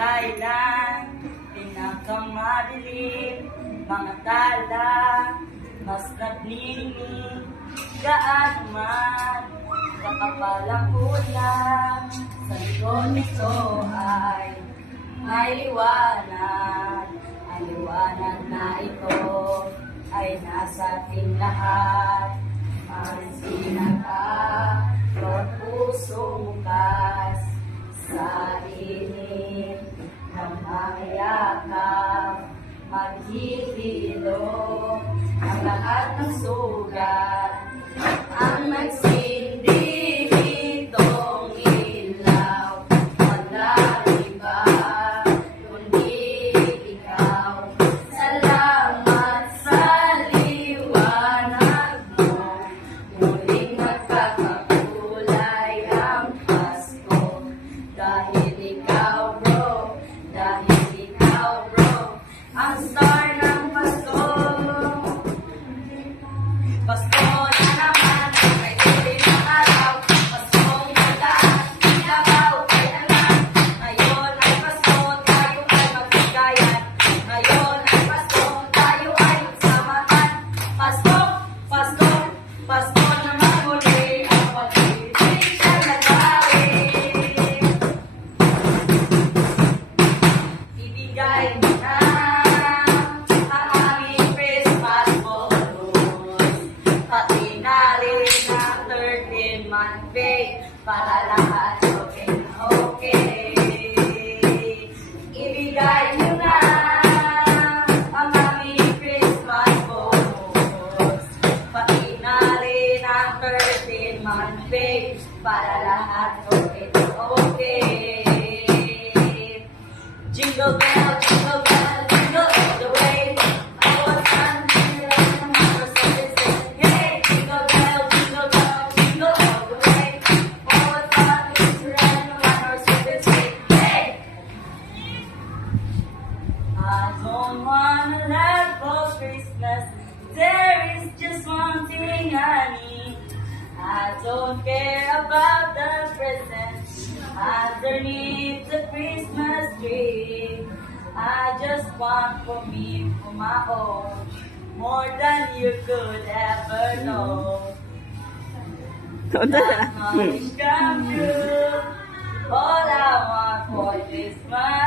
kailan pinakamadilim, mga tala, mas naglilimig, gaano man kakapalang ulan, sa likod nito ay may liwanag. Ang liwanag na ito ay nasa ating lahat. Masinag ang pusong bukas sa init ng mayakap, maghihilo ang lahat ng sugat, ang nagsindi itong ilaw. Wala iba kundi ikaw. Salamat sa liwanag mo, muling nagkakakulay ang Pasko. Dahil ikaw bro, dahil ikaw bro, ang star ng Pasko. Pasko na naman, may tuloy ng araw. Paskong mataas, ilabaw kay alam. Ngayon ay Pasko, tayo ay magbigayan. Ngayon ay Pasko, tayo ay magsamahan. Pasko, Pasko, Pasko naman muli, ang pag-ibig siya nagaling. Ibigay mo na ang aming Christmas bonus, pati na rin ang 13-month pay, para lahat okay na okay. Ibigay mo na ang aming Christmas bonus, pati na rin ang 13-month pay, para lahat okay na okay. Jingle bell, jingle all the way. Our Sunday and our Sunday says, hey, jingle bell, jingle all the way. Our Sunday and our Sunday says, hey. I don't wanna laugh for Christmas. There is just one thing I need. I don't care about the presents underneath the Christmas tree. I just want for me, for my own, more than you could ever know. That much come true. All I want for Christmas